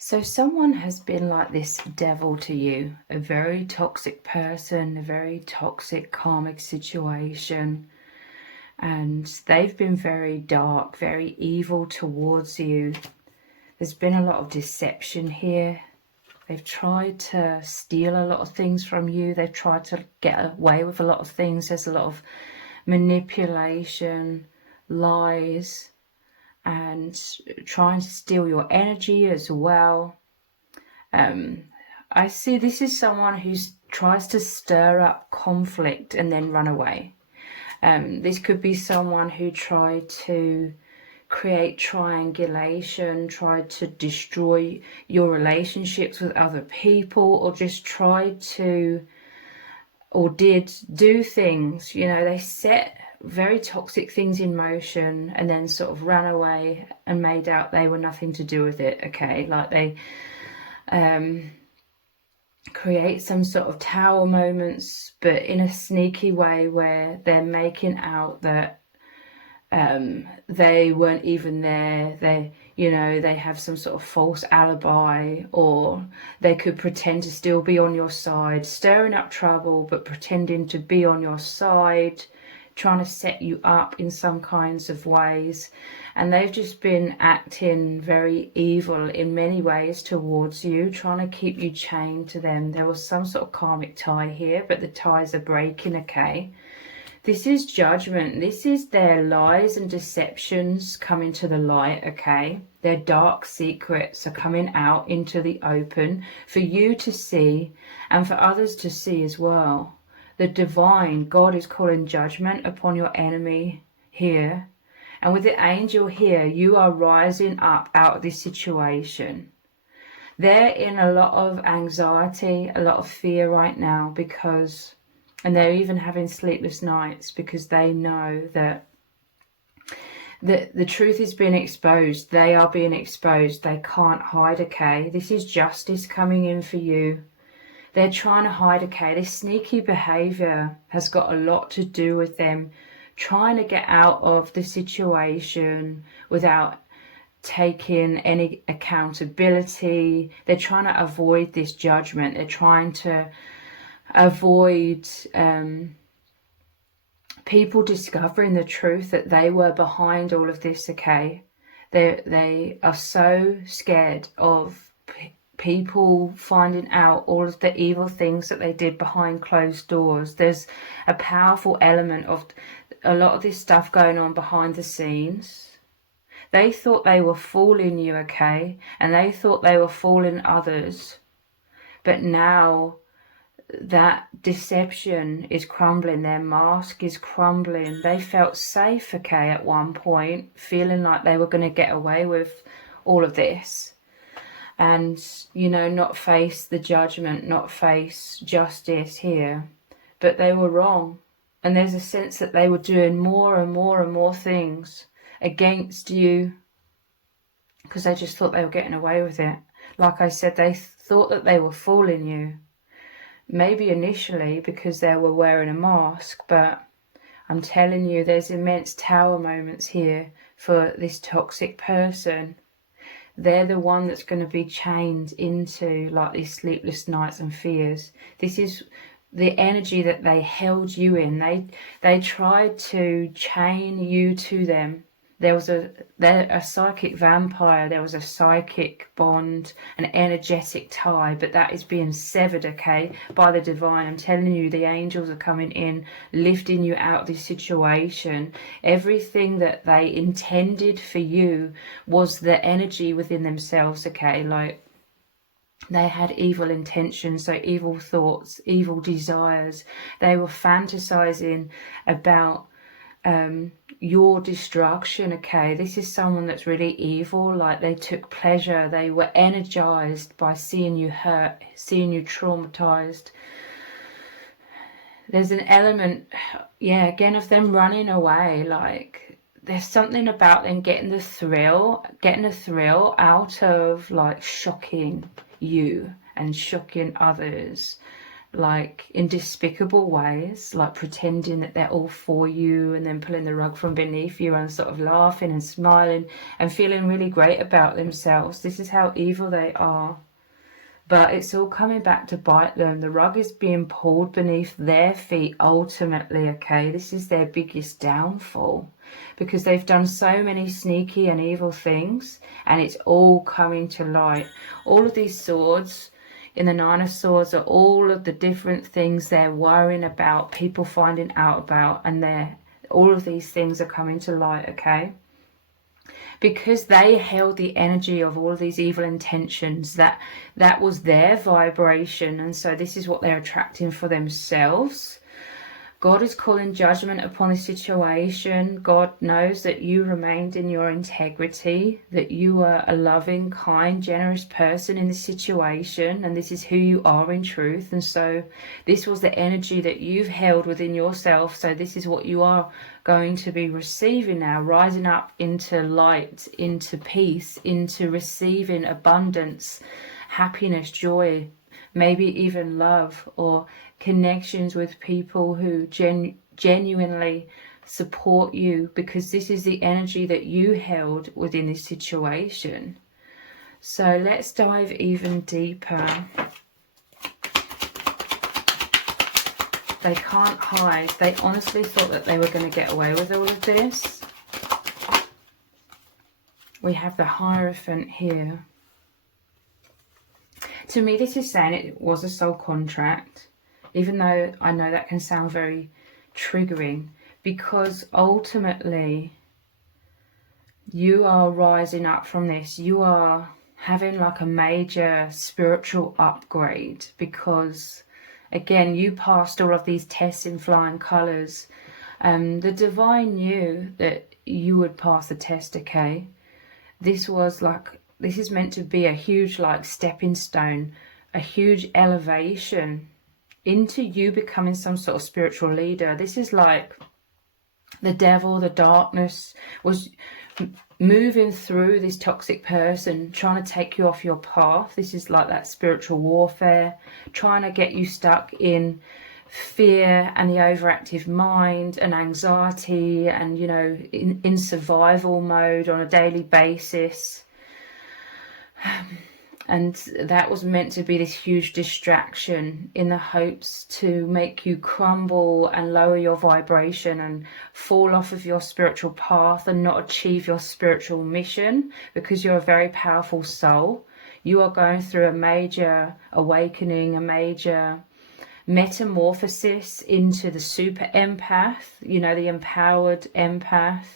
So someone has been like this devil to you, a very toxic person, a very toxic karmic situation, and they've been very dark, very evil towards you. There's been a lot of deception here. They've tried to steal a lot of things from you. They've tried to get away with a lot of things. There's a lot of manipulation, lies, and trying to steal your energy as well. I see this is someone who tries to stir up conflict and then run away. This could be someone who tried to create triangulation, tried to destroy your relationships with other people, or just tried to, or did do things, they set very toxic things in motion and then sort of ran away and made out they were nothing to do with it, okay? Like they create some sort of tower moments, but in a sneaky way where they're making out that they weren't even there. They have some sort of false alibi, or they could pretend to still be on your side, stirring up trouble, but pretending to be on your side, trying to set you up in some kinds of ways. And they've just been acting very evil in many ways towards you, trying to keep you chained to them. There was some sort of karmic tie here, but the ties are breaking, okay? This is judgment. This is their lies and deceptions coming to the light, okay? Their dark secrets are coming out into the open for you to see and for others to see as well. The divine, God is calling judgment upon your enemy here. And with the angel here, you are rising up out of this situation. They're in a lot of anxiety, a lot of fear right now because, and they're even having sleepless nights because they know that the truth is being exposed. They are being exposed. They can't hide, okay? This is justice coming in for you. They're trying to hide, okay? This sneaky behavior has got a lot to do with them trying to get out of the situation without taking any accountability. They're trying to avoid this judgment. They're trying to avoid people discovering the truth that they were behind all of this, okay? They are so scared of people finding out all of the evil things that they did behind closed doors. There's a powerful element of a lot of this stuff going on behind the scenes. They thought they were fooling you, okay? And they thought they were fooling others. But now that deception is crumbling. Their mask is crumbling. They felt safe, okay, at one point, feeling like they were going to get away with all of this. And, not face the judgment, not face justice here. But they were wrong. And there's a sense that they were doing more and more and more things against you because they just thought they were getting away with it. Like I said, they thought that they were fooling you. Maybe initially because they were wearing a mask, but I'm telling you, there's immense tower moments here for this toxic person. They're the one that's going to be chained into like these sleepless nights and fears. This is the energy that they held you in. They tried to chain you to them. They're a psychic vampire. There was a psychic bond, an energetic tie, but that is being severed, okay, by the divine. I'm telling you, the angels are coming in, lifting you out of this situation. Everything that they intended for you was the energy within themselves, okay, like they had evil intentions, so evil thoughts, evil desires. They were fantasizing about your destruction, okay? This is someone that's really evil. Like they took pleasure. They were energized by seeing you hurt, seeing you traumatized. There's an element, again, of them running away. Like there's something about them getting the thrill out of like shocking you and shocking others like in despicable ways, like pretending that they're all for you and then pulling the rug from beneath you and sort of laughing and smiling and feeling really great about themselves. This is how evil they are. But it's all coming back to bite them. The rug is being pulled beneath their feet ultimately, okay? This is their biggest downfall because they've done so many sneaky and evil things, and it's all coming to light. All of these swords in the Nine of Swords are all of the different things they're worrying about, people finding out about, and all of these things are coming to light, okay? Because they held the energy of all of these evil intentions, that was their vibration, and so this is what they're attracting for themselves. God is calling judgment upon this situation. God knows that you remained in your integrity, that you are a loving, kind, generous person in this situation, and this is who you are in truth. And so this was the energy that you've held within yourself. So this is what you are going to be receiving now, rising up into light, into peace, into receiving abundance, happiness, joy, maybe even love, or connections with people who genuinely support you, because this is the energy that you held within this situation. So let's dive even deeper. They can't hide. They honestly thought that they were going to get away with all of this. We have the Hierophant here. To me, this is saying it was a soul contract, even though I know that can sound very triggering, because ultimately you are rising up from this. You are having like a major spiritual upgrade because, again, you passed all of these tests in flying colours. The divine knew that you would pass the test, okay? This is meant to be a huge like stepping stone, a huge elevation into you becoming some sort of spiritual leader. This is like the devil, the darkness was moving through this toxic person, trying to take you off your path. This is like that spiritual warfare, trying to get you stuck in fear and the overactive mind and anxiety and, you know, in survival mode on a daily basis. And that was meant to be this huge distraction in the hopes to make you crumble and lower your vibration and fall off of your spiritual path and not achieve your spiritual mission, because you're a very powerful soul. You are going through a major awakening, a major metamorphosis into the super empath, you know, the empowered empath.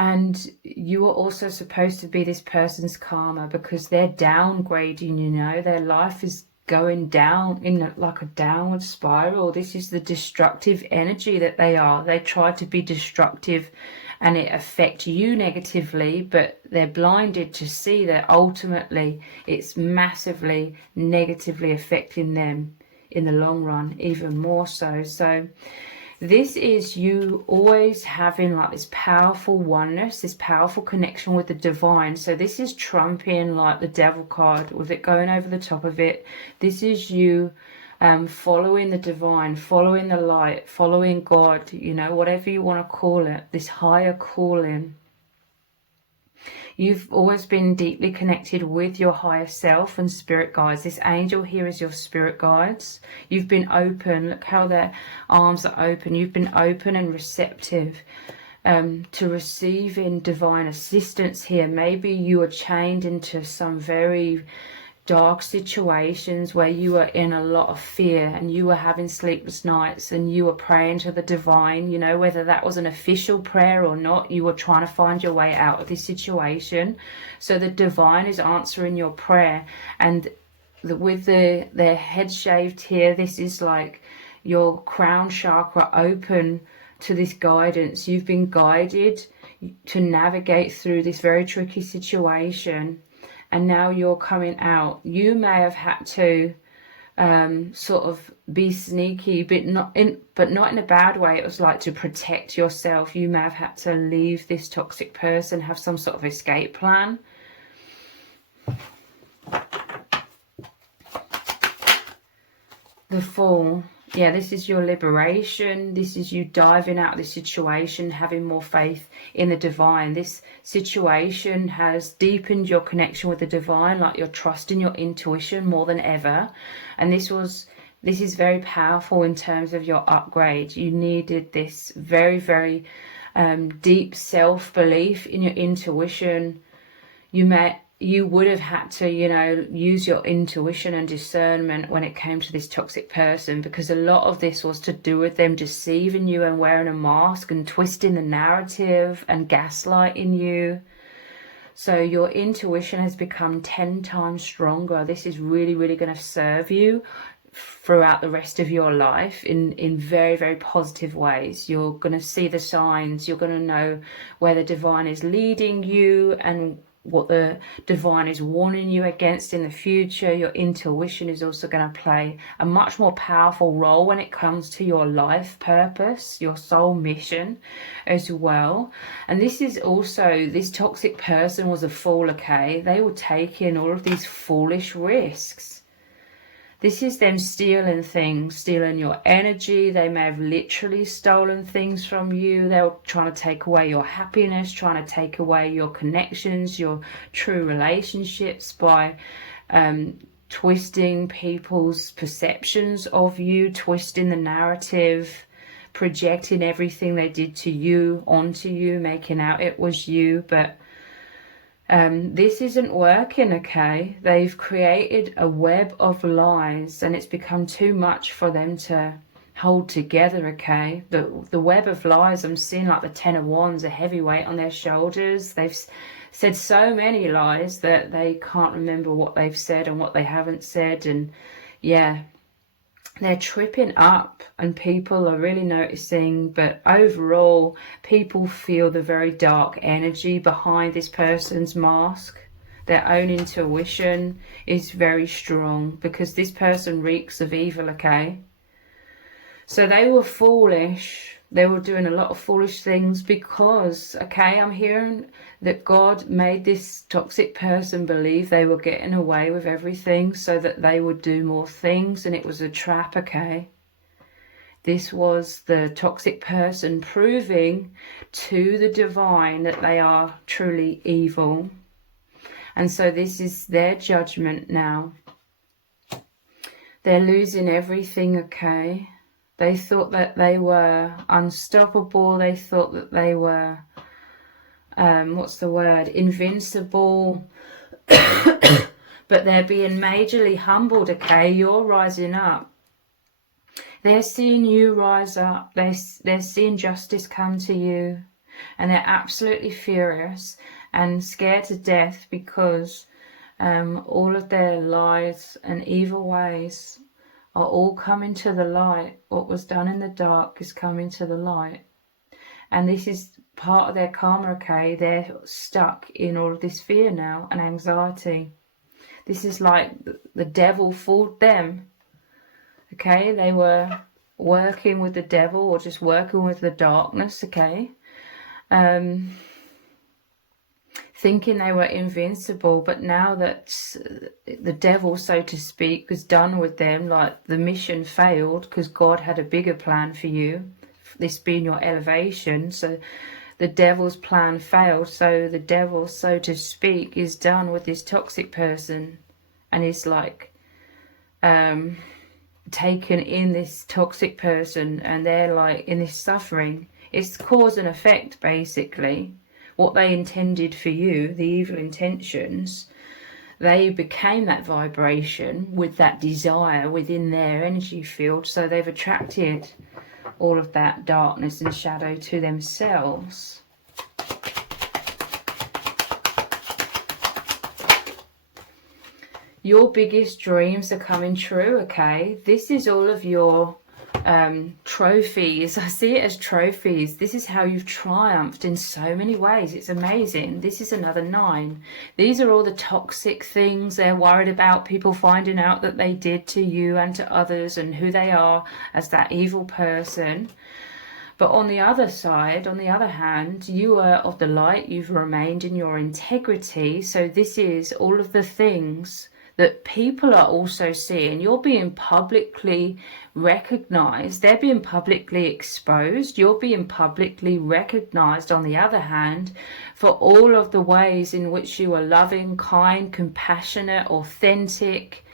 And you are also supposed to be this person's karma, because they're downgrading, you know, their life is going down in like a downward spiral. This is the destructive energy that they are. They try to be destructive and it affects you negatively, but they're blinded to see that ultimately it's massively negatively affecting them in the long run, even more so. So this is you always having like this powerful oneness, this powerful connection with the divine. So this is trumping like the devil card with it going over the top of it. This is you following the divine, following the light, following God, you know, whatever you want to call it, this higher calling. You've always been deeply connected with your higher self and spirit guides. This angel here is your spirit guides. You've been open. Look how their arms are open. You've been open and receptive to receiving divine assistance here. Maybe you are chained into some very dark situations where you are in a lot of fear and you were having sleepless nights and you were praying to the divine, you know, whether that was an official prayer or not, you were trying to find your way out of this situation. So the divine is answering your prayer, and with their head shaved here, this is like your crown chakra open to this guidance. You've been guided to navigate through this very tricky situation, and now you're coming out. You may have had to sort of be sneaky, but not in a bad way. It was like to protect yourself. You may have had to leave this toxic person, have some sort of escape plan. The Fool. Yeah, this is your liberation. This is you diving out of this situation, having more faith in the divine. This situation has deepened your connection with the divine, like you're trusting your intuition more than ever. And this is very powerful in terms of your upgrade. You needed this very, very deep self-belief in your intuition. You would have had to, use your intuition and discernment when it came to this toxic person, because a lot of this was to do with them deceiving you and wearing a mask and twisting the narrative and gaslighting you. So your intuition has become 10 times stronger. This is really, really going to serve you throughout the rest of your life in very, very positive ways. You're going to see the signs. You're going to know where the divine is leading you and what the divine is warning you against in the future. Your intuition is also going to play a much more powerful role when it comes to your life purpose, your soul mission as well. And this is also, this toxic person was a fool, okay? They were taking all of these foolish risks. This is them stealing things, stealing your energy. They may have literally stolen things from you. They were trying to take away your happiness, trying to take away your connections, your true relationships by twisting people's perceptions of you, twisting the narrative, projecting everything they did to you onto you, making out it was you. But this isn't working, okay? They've created a web of lies and it's become too much for them to hold together, okay? The web of lies, I'm seeing like the 10 of Wands, a heavy weight on their shoulders. They've said so many lies that they can't remember what they've said and what they haven't said. And yeah, they're tripping up and people are really noticing. But overall, people feel the very dark energy behind this person's mask. Their own intuition is very strong because this person reeks of evil, okay? So they were foolish. They were doing a lot of foolish things because, okay, I'm hearing that God made this toxic person believe they were getting away with everything so that they would do more things, and it was a trap, okay? This was the toxic person proving to the divine that they are truly evil. And so this is their judgment now. They're losing everything, okay? They thought that they were unstoppable. They thought that they were, invincible. But they're being majorly humbled, okay? You're rising up. They're seeing you rise up. They're seeing justice come to you. And they're absolutely furious and scared to death because all of their lies and evil ways are all coming to the light. What was done in the dark is coming to the light. And this is part of their karma, okay? They're stuck in all of this fear now and anxiety. This is like the devil fooled them, okay? They were working with the devil or just working with the darkness, okay? Thinking they were invincible, but now that the devil, so to speak, was done with them, like the mission failed because God had a bigger plan for you, this being your elevation. So the devil's plan failed, so the devil, so to speak, is done with this toxic person and is like taken in this toxic person, and they're like in this suffering. It's cause and effect, basically. What they intended for you, the evil intentions, they became that vibration with that desire within their energy field. So they've attracted all of that darkness and shadow to themselves. Your biggest dreams are coming true, okay? This is all of your trophies. I see it as trophies. This is how you've triumphed in so many ways. It's amazing. This is another 9. These are all the toxic things they're worried about, people finding out that they did to you and to others and who they are as that evil person. But on the other side, on the other hand, you are of the light. You've remained in your integrity. So this is all of the things that people are also seeing. You're being publicly recognized. They're being publicly exposed. You're being publicly recognized, on the other hand, for all of the ways in which you are loving, kind, compassionate, authentic,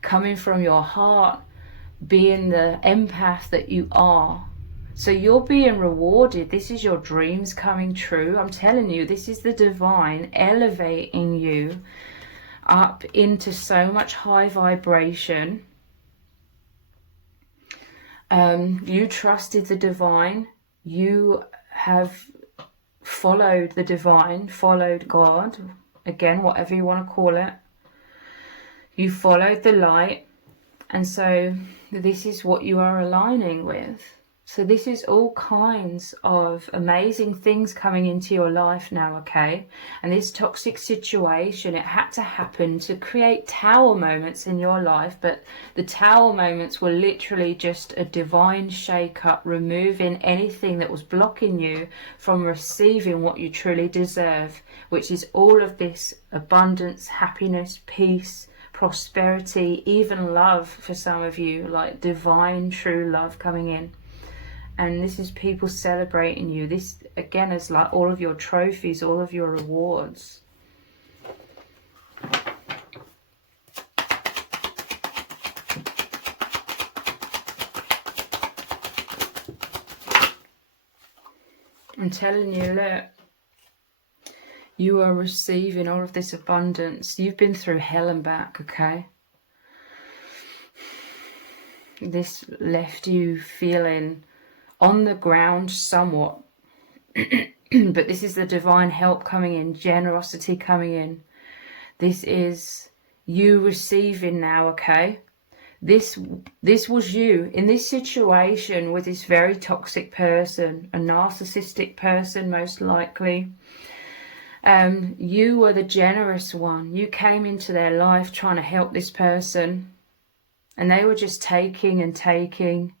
coming from your heart, being the empath that you are. So you're being rewarded. This is your dreams coming true. I'm telling you, this is the divine elevating you up into so much high vibration. You trusted the divine. You have followed the divine, followed God, again, whatever you want to call it. You followed the light, and so this is what you are aligning with. So this is all kinds of amazing things coming into your life now, okay? And this toxic situation, it had to happen to create tower moments in your life, but the tower moments were literally just a divine shake-up, removing anything that was blocking you from receiving what you truly deserve, which is all of this abundance, happiness, peace, prosperity, even love for some of you, like divine, true love coming in. And this is people celebrating you. This, again, is like all of your trophies, all of your rewards. I'm telling you, look, you are receiving all of this abundance. You've been through hell and back, okay? This left you feeling on the ground somewhat, but this is the divine help coming in, generosity coming in. This is you receiving now, okay? This was you in this situation with this very toxic person, a narcissistic person most likely. You were the generous one. You came into their life trying to help this person, and they were just taking and taking,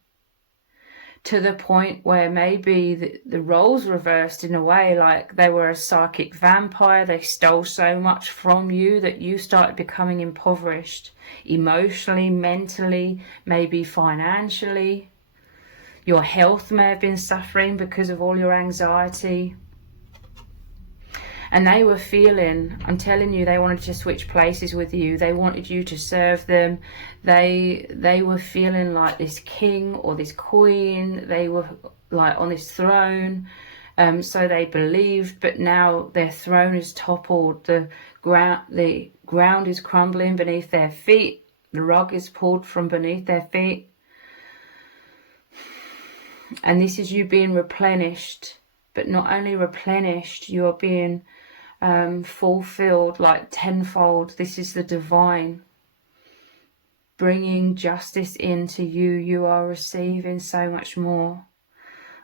to the point where maybe the roles reversed in a way, like they were a psychic vampire. They stole so much from you that you started becoming impoverished emotionally, mentally, maybe financially. Your health may have been suffering because of all your anxiety. And they were feeling, I'm telling you, they wanted to switch places with you. They wanted you to serve them. They were feeling like this king or this queen. They were like on this throne. So they believed, but now their throne is toppled. The ground is crumbling beneath their feet. The rug is pulled from beneath their feet. And this is you being replenished. But not only replenished, you are being fulfilled like tenfold. This is the divine bringing justice into you. You are receiving so much more.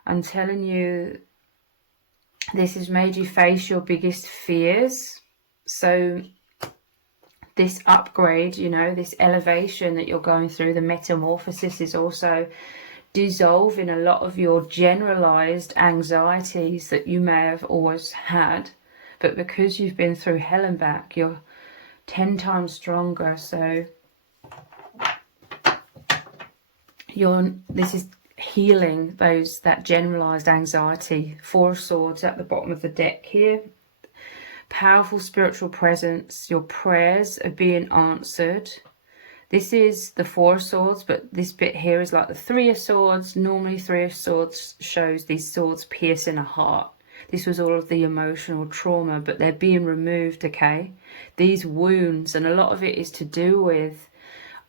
I'm telling you, this has made you face your biggest fears. So this upgrade, you know, this elevation that you're going through, the metamorphosis, is also dissolving a lot of your generalized anxieties that you may have always had. But because you've been through hell and back, you're 10 times stronger. So this is healing that generalized anxiety. 4 of Swords at the bottom of the deck here. Powerful spiritual presence. Your prayers are being answered. This is the 4 of Swords, but this bit here is like the 3 of Swords. Normally 3 of Swords shows these swords piercing a heart. This was all of the emotional trauma, but they're being removed, okay? These wounds, and a lot of it is to do with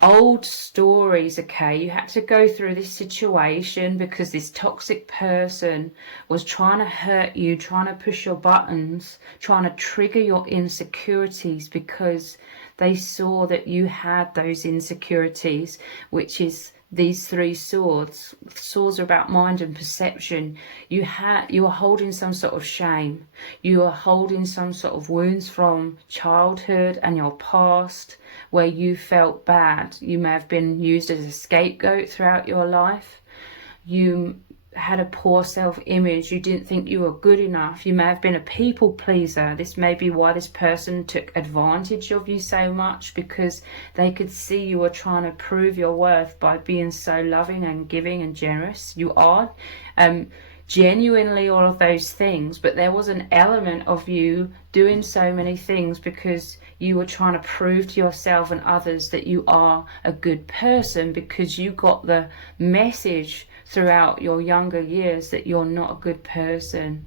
old stories, okay? You had to go through this situation because this toxic person was trying to hurt you, trying to push your buttons, trying to trigger your insecurities because they saw that you had those insecurities, which is these 3 swords. Swords are about mind and perception. You are holding some sort of shame. You are holding some sort of wounds from childhood and your past where you felt bad. You may have been used as a scapegoat throughout your life. You had a poor self-image, you didn't think you were good enough, you may have been a people pleaser. This may be why this person took advantage of you so much, because they could see you were trying to prove your worth by being so loving and giving and generous. You are genuinely all of those things, but there was an element of you doing so many things because you were trying to prove to yourself and others that you are a good person, because you got the message throughout your younger years that you're not a good person.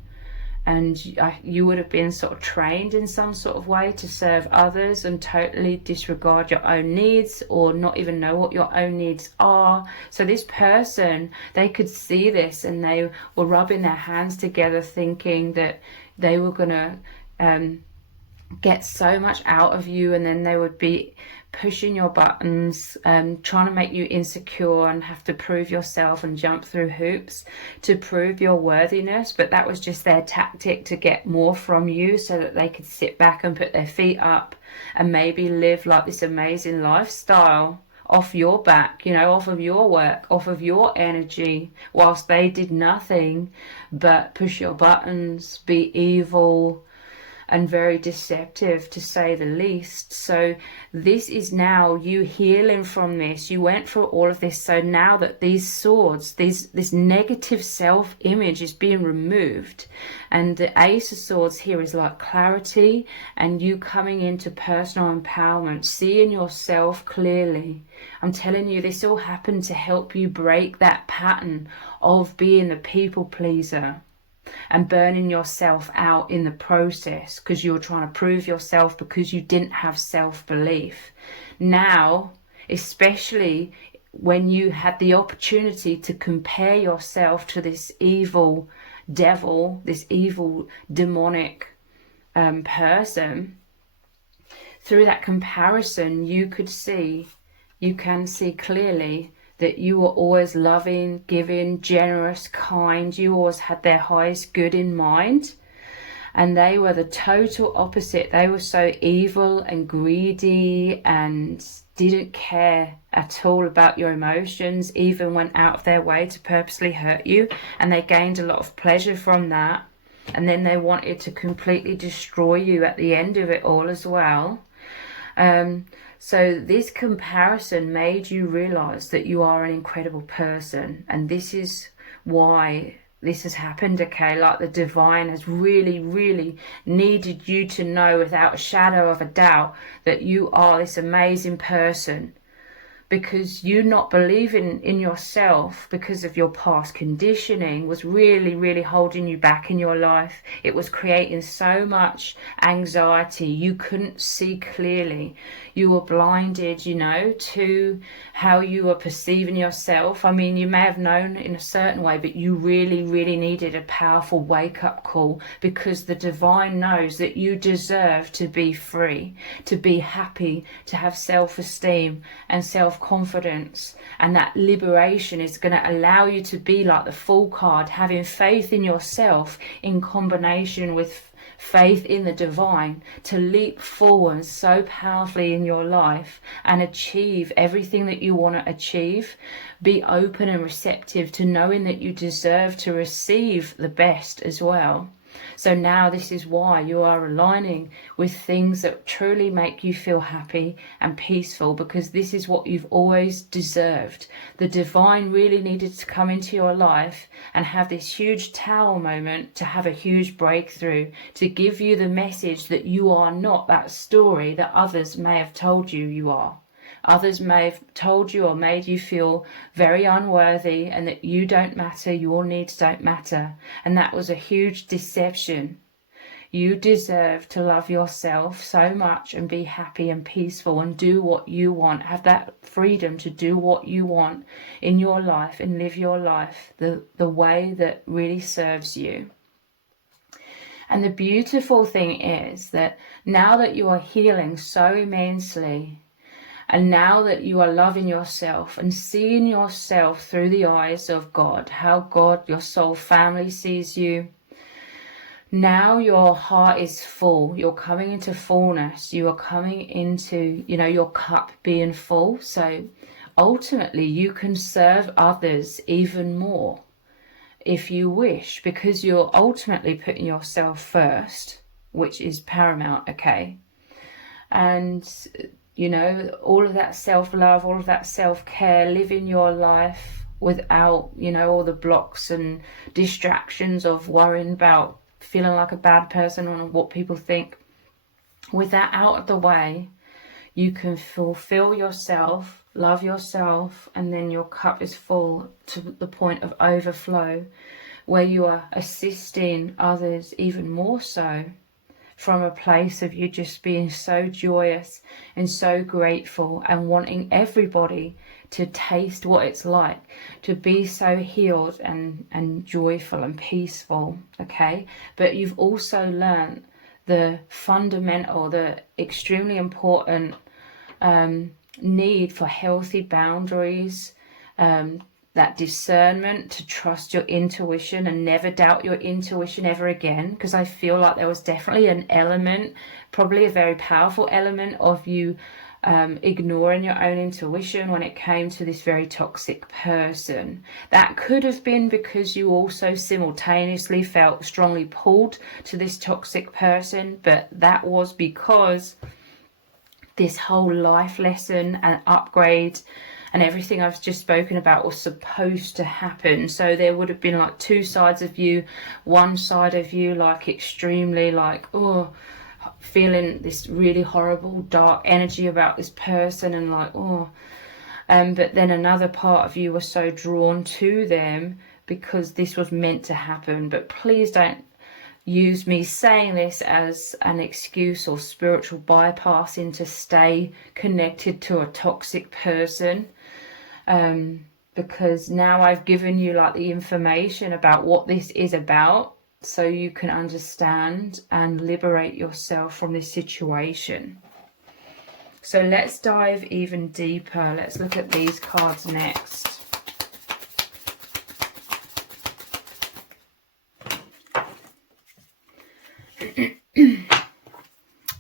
And you would have been sort of trained in some sort of way to serve others and totally disregard your own needs, or not even know what your own needs are. So this person, they could see this and they were rubbing their hands together thinking that they were going to get so much out of you, and then they would be pushing your buttons, trying to make you insecure and have to prove yourself and jump through hoops to prove your worthiness. But that was just their tactic to get more from you, so that they could sit back and put their feet up and maybe live like this amazing lifestyle off your back, you know, off of your work, off of your energy, whilst they did nothing but push your buttons, be evil, and very deceptive, to say the least. So this is now you healing from this. You went through all of this. So now that these swords, this negative self-image is being removed, and the Ace of Swords here is like clarity and you coming into personal empowerment, seeing yourself clearly. I'm telling you, this all happened to help you break that pattern of being the people pleaser and burning yourself out in the process, because you were trying to prove yourself, because you didn't have self-belief. Now, especially when you had the opportunity to compare yourself to this evil devil, this evil demonic person, through that comparison you can see clearly that you were always loving, giving, generous, kind. You always had their highest good in mind. And they were the total opposite. They were so evil and greedy and didn't care at all about your emotions, even went out of their way to purposely hurt you. And they gained a lot of pleasure from that. And then they wanted to completely destroy you at the end of it all as well. So this comparison made you realize that you are an incredible person, and this is why this has happened, okay? Like the divine has really, really needed you to know without a shadow of a doubt that you are this amazing person, because you not believing in yourself because of your past conditioning was really, really holding you back in your life. It was creating so much anxiety. You couldn't see clearly. You were blinded, you know, to how you were perceiving yourself. I mean, you may have known in a certain way, but you really, really needed a powerful wake-up call, because the divine knows that you deserve to be free, to be happy, to have self-esteem and self-confidence. And that liberation is going to allow you to be like the Fool card, having faith in yourself in combination with faith in the divine, to leap forward so powerfully in your life and achieve everything that you want to achieve. Be open and receptive to knowing that you deserve to receive the best as well. So now this is why you are aligning with things that truly make you feel happy and peaceful, because this is what you've always deserved. The divine really needed to come into your life and have this huge tower moment to have a huge breakthrough, to give you the message that you are not that story that others may have told you you are. Others may have told you or made you feel very unworthy, and that you don't matter, your needs don't matter. And that was a huge deception. You deserve to love yourself so much and be happy and peaceful and do what you want. Have that freedom to do what you want in your life and live your life the way that really serves you. And the beautiful thing is that now that you are healing so immensely, and now that you are loving yourself and seeing yourself through the eyes of God, how God, your soul family sees you, now your heart is full. You're coming into fullness. You are coming into, you know, your cup being full. So ultimately you can serve others even more. if you wish, because you're ultimately putting yourself first, which is paramount, okay? And, you know, all of that self-love, all of that self-care, living your life without, you know, all the blocks and distractions of worrying about feeling like a bad person or what people think. With that out of the way, you can fulfill yourself, love yourself, and then your cup is full to the point of overflow, where you are assisting others even more so, from a place of you just being so joyous and so grateful and wanting everybody to taste what it's like to be so healed and joyful and peaceful, okay? But you've also learned the fundamental, the extremely important need for healthy boundaries, that discernment, to trust your intuition and never doubt your intuition ever again, because I feel like there was definitely an element, probably a very powerful element, of you ignoring your own intuition when it came to this very toxic person. That could have been because you also simultaneously felt strongly pulled to this toxic person, but that was because this whole life lesson and upgrade and everything I've just spoken about was supposed to happen. So there would have been like two sides of you. One side of you like extremely like, oh, feeling this really horrible dark energy about this person and like, oh. But then another part of you was so drawn to them because this was meant to happen. But please don't use me saying this as an excuse or spiritual bypassing to stay connected to a toxic person, because now I've given you like the information about what this is about, so you can understand and liberate yourself from this situation. So let's dive even deeper. Let's look at these cards next.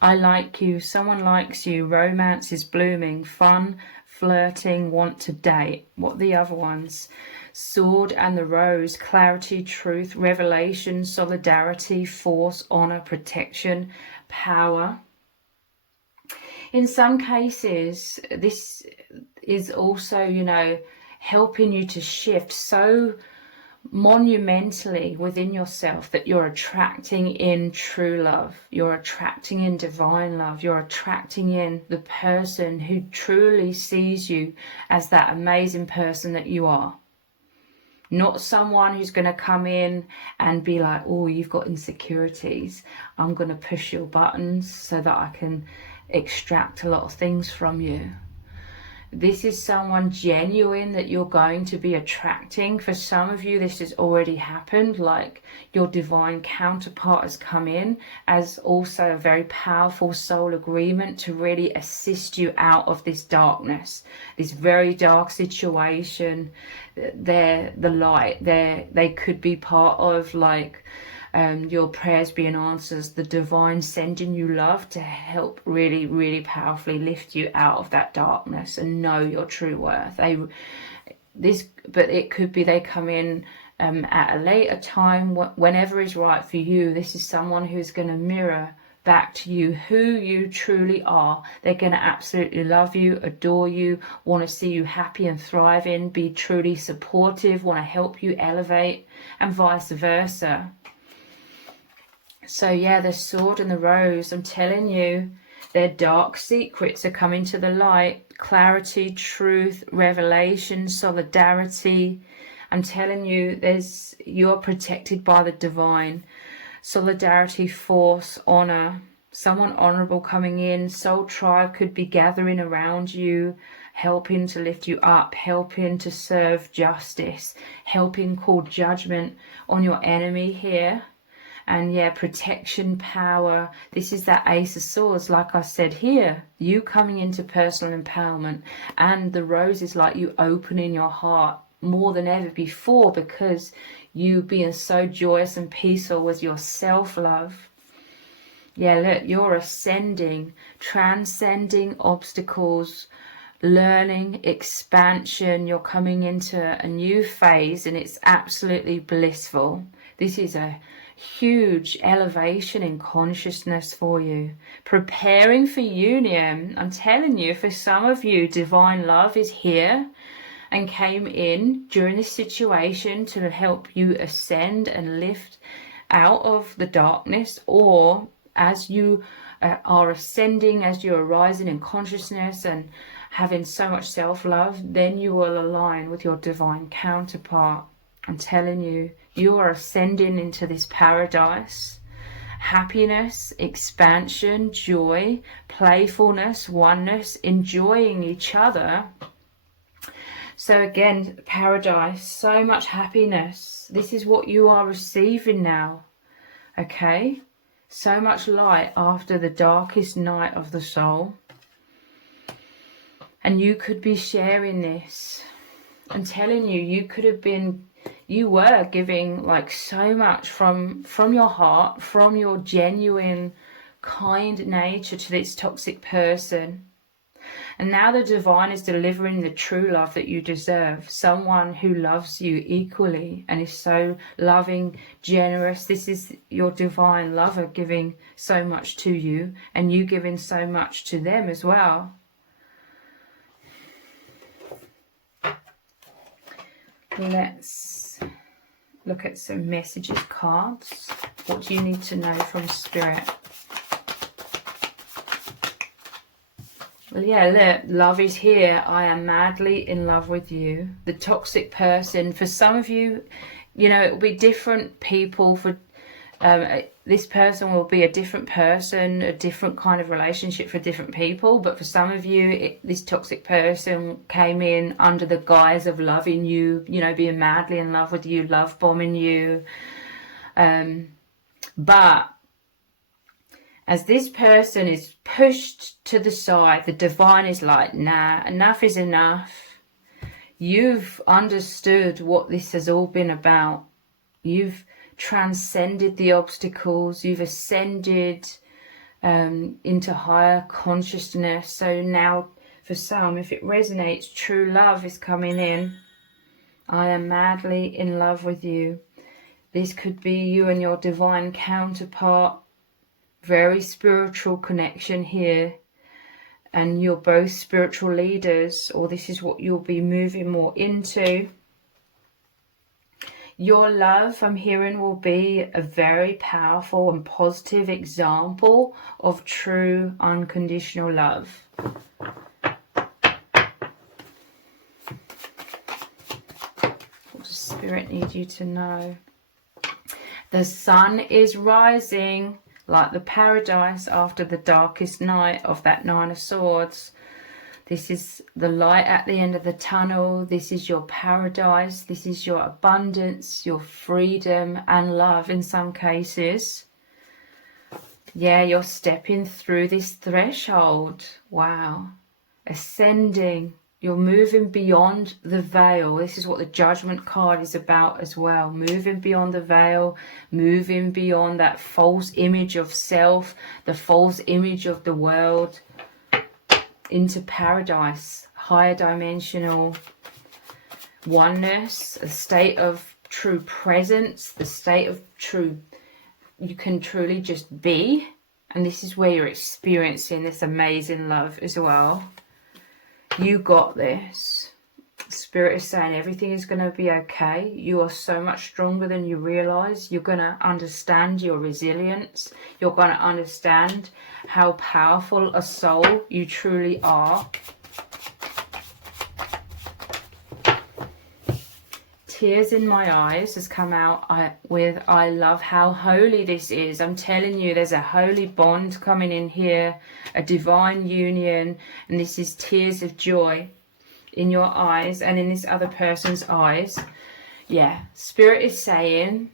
I like you, someone likes you, romance is blooming, fun, flirting, want to date. What are the other ones? Sword and the Rose, clarity, truth, revelation, solidarity, force, honor, protection, power. In some cases, this is also, you know, helping you to shift so monumentally within yourself that you're attracting in true love, you're attracting in divine love, you're attracting in the person who truly sees you as that amazing person that you are. Not someone who's going to come in and be like, oh, you've got insecurities, I'm going to push your buttons so that I can extract a lot of things from you. This is someone genuine that you're going to be attracting. For some of you, this has already happened, like your divine counterpart has come in as also a very powerful soul agreement to really assist you out of this darkness, this very dark situation. They're the light. They could be part of like your prayers being answers, the divine sending you love to help really, really powerfully lift you out of that darkness and know your true worth. But it could be they come in at a later time, whenever is right for you. This is someone who's going to mirror back to you who you truly are. They're going to absolutely love you, adore you, want to see you happy and thriving, be truly supportive, want to help you elevate, and vice versa. So yeah, the Sword and the Rose, I'm telling you, their dark secrets are coming to the light. Clarity, truth, revelation, solidarity. I'm telling you, you're protected by the divine. Solidarity, force, honor, someone honorable coming in. Soul tribe could be gathering around you, helping to lift you up, helping to serve justice, helping call judgment on your enemy here. And yeah, protection, power. This is that Ace of Swords, like I said here. You coming into personal empowerment. And the Rose is like you opening your heart more than ever before, because you being so joyous and peaceful with your self-love. Yeah, look, you're ascending, transcending obstacles, learning, expansion. You're coming into a new phase and it's absolutely blissful. This is a huge elevation in consciousness for you. Preparing for union. I'm telling you, for some of you, divine love is here and came in during this situation to help you ascend and lift out of the darkness, or as you are ascending, as you're rising in consciousness and having so much self-love, then you will align with your divine counterpart. I'm telling you, you are ascending into this paradise. Happiness, expansion, joy, playfulness, oneness, enjoying each other. So again, paradise, so much happiness. This is what you are receiving now. Okay? So much light after the darkest night of the soul. And you could be sharing this. I'm telling you, you were giving like so much from your heart, from your genuine, kind nature to this toxic person. And now the divine is delivering the true love that you deserve. Someone who loves you equally and is so loving, generous. This is your divine lover giving so much to you and you giving so much to them as well. Let's look at some messages cards. What do you need to know from Spirit? Well, yeah, look, love is here. I am madly in love with you. The toxic person, for some of you, you know, it will be different people. For this person will be a different person, a different kind of relationship for different people. But for some of you, this toxic person came in under the guise of loving you, you know, being madly in love with you, love bombing you. But as this person is pushed to the side, the divine is like, nah, enough is enough. You've understood what this has all been about. You've transcended the obstacles. You've ascended into higher consciousness. So now, for some, if it resonates, true love is coming in. I am madly in love with you. This could be you and your divine counterpart. Very spiritual connection here, and you're both spiritual leaders, or this is what you'll be moving more into. Your love, I'm hearing, will be a very powerful and positive example of true unconditional love. What does Spirit need you to know? The sun is rising like the paradise after the darkest night of that Nine of Swords. This is the light at the end of the tunnel. This is your paradise. This is your abundance, your freedom and love in some cases. Yeah, you're stepping through this threshold. Wow. Ascending. You're moving beyond the veil. This is what the Judgment card is about as well. Moving beyond the veil, moving beyond that false image of self, the false image of the world, into paradise, higher dimensional oneness, a state of true presence, the state of true, you can truly just be. And this is where you're experiencing this amazing love as well. You got this. Spirit is saying everything is going to be okay. You are so much stronger than you realize. You're going to understand your resilience. You're going to understand how powerful a soul you truly are. Tears in my eyes has come out with I love how holy this is. I'm telling you, there's a holy bond coming in here, a divine union, and this is tears of joy in your eyes and in this other person's eyes. Yeah, Spirit is saying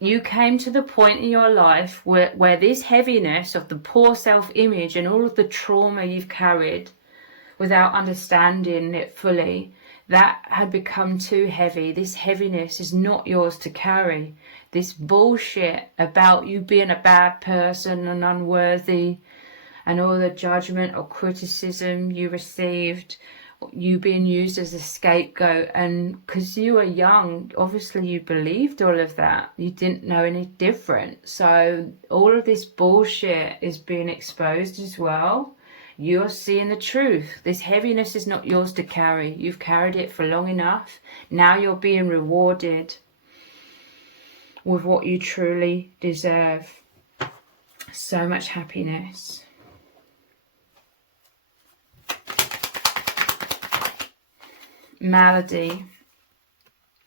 you came to the point in your life where this heaviness of the poor self-image and all of the trauma you've carried without understanding it fully, that had become too heavy. This heaviness is not yours to carry. This bullshit about you being a bad person and unworthy and all the judgment or criticism you received, you being used as a scapegoat. And because you were young, obviously you believed all of that. You didn't know any different. So all of this bullshit is being exposed as well. You're seeing the truth. This heaviness is not yours to carry. You've carried it for long enough. Now you're being rewarded with what you truly deserve. So much happiness. Malady.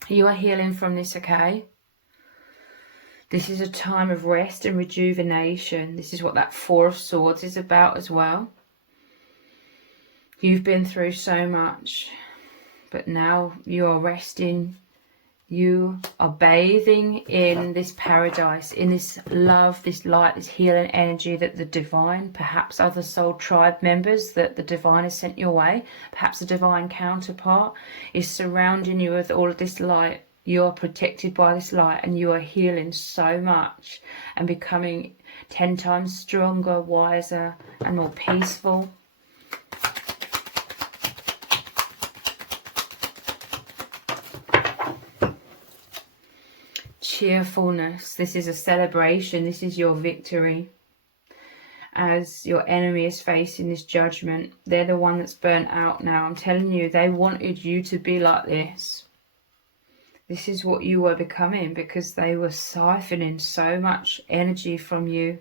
You are healing from this, okay? This is a time of rest and rejuvenation. This is what that Four of Swords is about as well. You've been through so much, but now you are resting. You are bathing in this paradise, in this love, this light, this healing energy that the divine, perhaps other soul tribe members that the divine has sent your way, perhaps the divine counterpart is surrounding you with all of this light. You are protected by this light, and you are healing so much and becoming 10 times stronger, wiser, and more peaceful. Cheerfulness. This is a celebration. This is your victory. As your enemy is facing this judgment, they're the one that's burnt out now. I'm telling you, they wanted you to be like this. This is what you were becoming, because they were siphoning so much energy from you,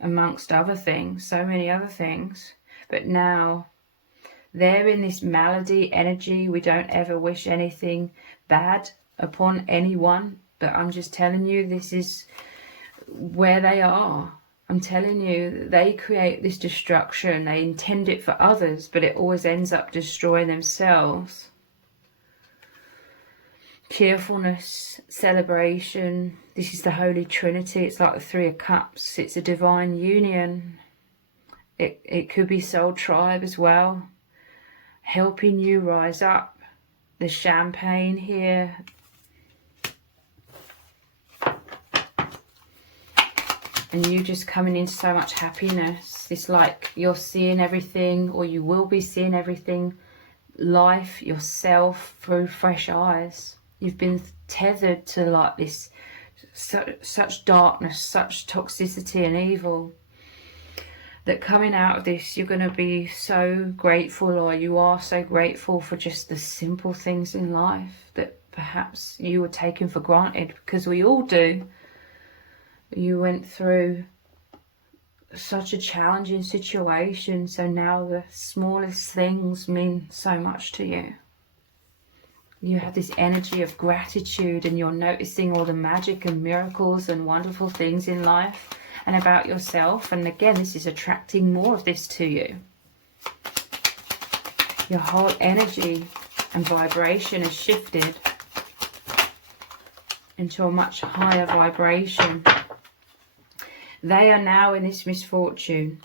amongst other things, so many other things. But now they're in this malady energy. We don't ever wish anything bad upon anyone. But I'm just telling you, this is where they are. I'm telling you, they create this destruction. They intend it for others, but it always ends up destroying themselves. Cheerfulness, celebration. This is the Holy Trinity. It's like the Three of Cups. It's a divine union. It could be soul tribe as well, helping you rise up. The champagne here. And you just coming into so much happiness. It's like you're seeing everything, or you will be seeing everything, life, yourself, through fresh eyes. You've been tethered to like this, such darkness, such toxicity and evil, that coming out of this, you're going to be so grateful, or you are so grateful for just the simple things in life that perhaps you were taken for granted, because we all do. You went through such a challenging situation, so now the smallest things mean so much to you. You have this energy of gratitude, and you're noticing all the magic and miracles and wonderful things in life and about yourself. And again, this is attracting more of this to you. Your whole energy and vibration has shifted into a much higher vibration. They are now in this misfortune.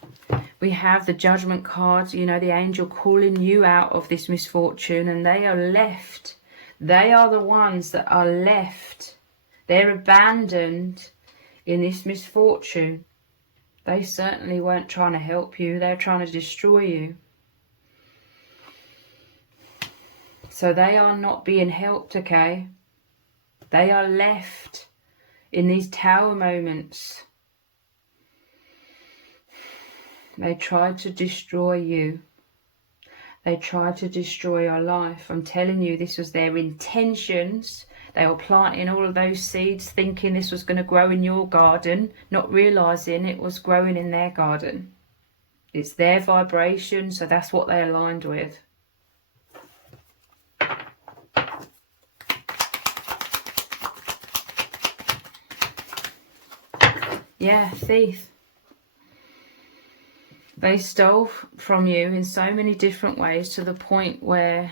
We have the Judgment cards, you know, the angel calling you out of this misfortune, and they are left. They are the ones that are left. They're abandoned in this misfortune. They certainly weren't trying to help you. They're trying to destroy you. So they are not being helped, okay? They are left in these tower moments. They tried to destroy you. They tried to destroy your life. I'm telling you, this was their intentions. They were planting all of those seeds, thinking this was going to grow in your garden, not realising it was growing in their garden. It's their vibration, so that's what they aligned with. Yeah, thief. They stole from you in so many different ways, to the point where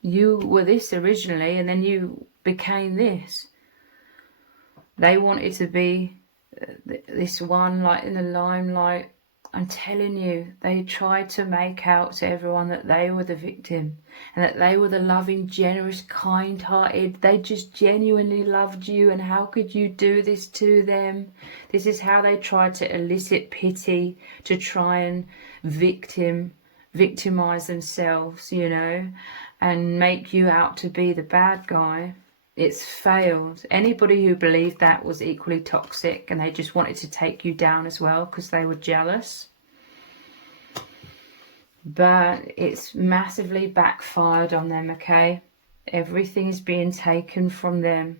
you were this originally and then you became this. They wanted to be this one, like in the limelight, I'm telling you, they tried to make out to everyone that they were the victim and that they were the loving, generous, kind-hearted. They just genuinely loved you, and how could you do this to them? This is how they tried to elicit pity, to try and victimize themselves, you know, and make you out to be the bad guy. It's failed. Anybody who believed that was equally toxic, and they just wanted to take you down as well because they were jealous. But it's massively backfired on them, okay? Everything is being taken from them.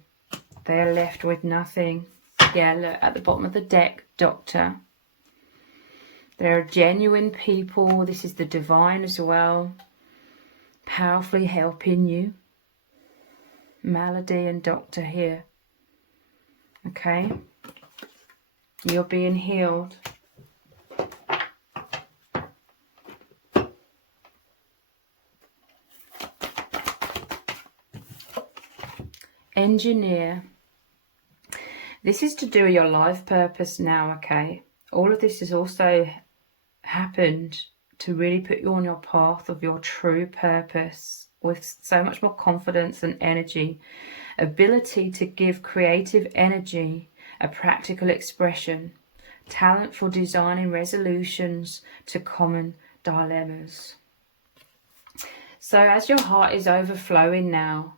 They're left with nothing. Yeah, look, at the bottom of the deck, Doctor. There are genuine people. This is the divine as well. Powerfully helping you. Malady and Doctor here. Okay? You're being healed. Engineer. This is to do with your life purpose now, okay? All of this has also happened to really put you on your path of your true purpose with so much more confidence and energy. Ability to give creative energy a practical expression. Talent for designing resolutions to common dilemmas. So as your heart is overflowing now,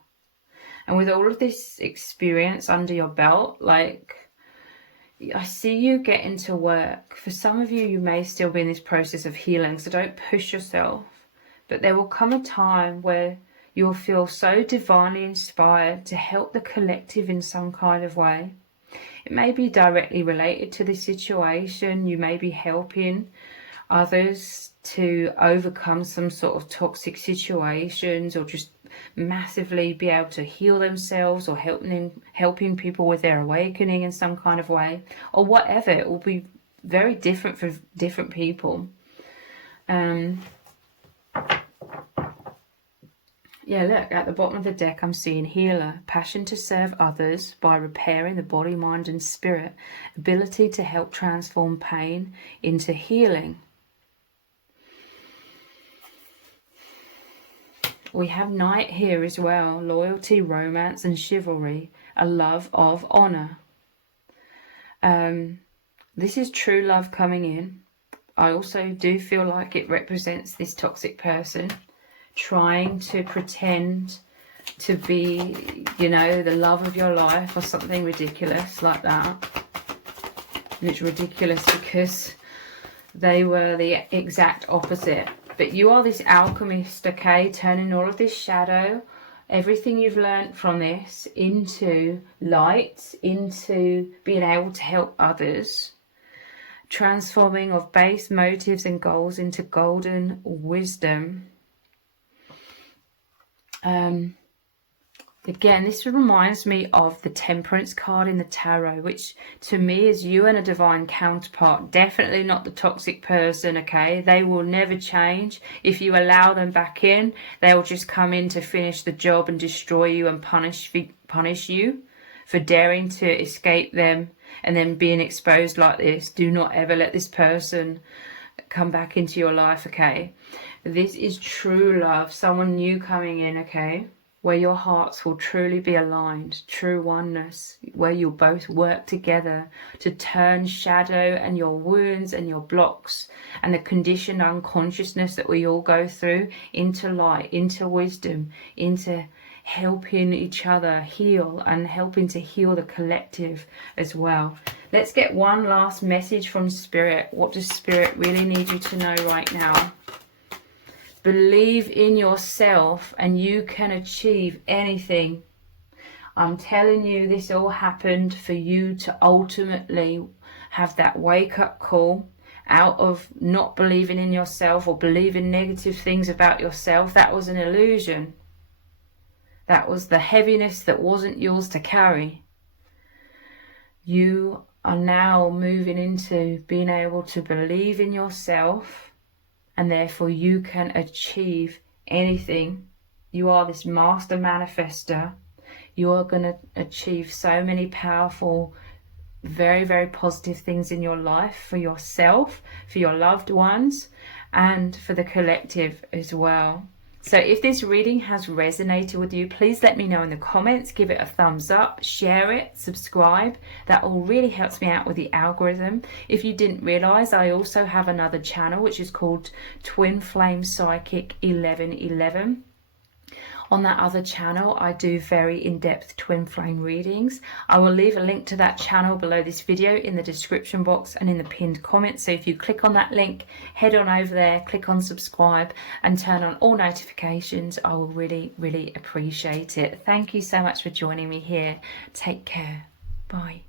and with all of this experience under your belt, like, I see you getting to work. For some of you, you may still be in this process of healing, so don't push yourself. But there will come a time where you'll feel so divinely inspired to help the collective in some kind of way. It may be directly related to the situation. You may be helping others to overcome some sort of toxic situations, or just massively be able to heal themselves, or helping people with their awakening in some kind of way, or whatever. It will be very different for different people. Yeah, look, at the bottom of the deck, I'm seeing healer, passion to serve others by repairing the body, mind, and spirit, ability to help transform pain into healing. We have knight here as well, loyalty, romance, and chivalry, a love of honor. This is true love coming in. I also do feel like it represents this toxic person trying to pretend to be, you know, the love of your life or something ridiculous like that. And it's ridiculous because they were the exact opposite. But you are this alchemist, okay, turning all of this shadow, everything you've learned from this, into light, into being able to help others, transforming of base motives and goals into golden wisdom. Again, this reminds me of the Temperance card in the tarot, which to me is you and a divine counterpart. Definitely not the toxic person, okay? They will never change. If you allow them back in, they will just come in to finish the job and destroy you and punish you for daring to escape them and then being exposed like this. Do not ever let this person come back into your life, okay? This is true love, someone new coming in, okay? Where your hearts will truly be aligned, true oneness, where you'll both work together to turn shadow and your wounds and your blocks and the conditioned unconsciousness that we all go through into light, into wisdom, into helping each other heal and helping to heal the collective as well. Let's get one last message from Spirit. What does Spirit really need you to know right now? Believe in yourself and you can achieve anything. I'm telling you, this all happened for you to ultimately have that wake-up call out of not believing in yourself or believing negative things about yourself. That was an illusion. That was the heaviness that wasn't yours to carry. You are now moving into being able to believe in yourself, and therefore you can achieve anything. You are this master manifester. You are going to achieve so many powerful very, very positive things in your life for yourself, for your loved ones, and for the collective as well. So if this reading has resonated with you, please let me know in the comments, give it a thumbs up, share it, subscribe. That all really helps me out with the algorithm. If you didn't realize, I also have another channel which is called Twin Flame Psychic 1111. On that other channel, I do very in-depth twin flame readings. I will leave a link to that channel below this video in the description box and in the pinned comment. So if you click on that link, head on over there, click on subscribe and turn on all notifications. I will really, really appreciate it. Thank you so much for joining me here. Take care. Bye.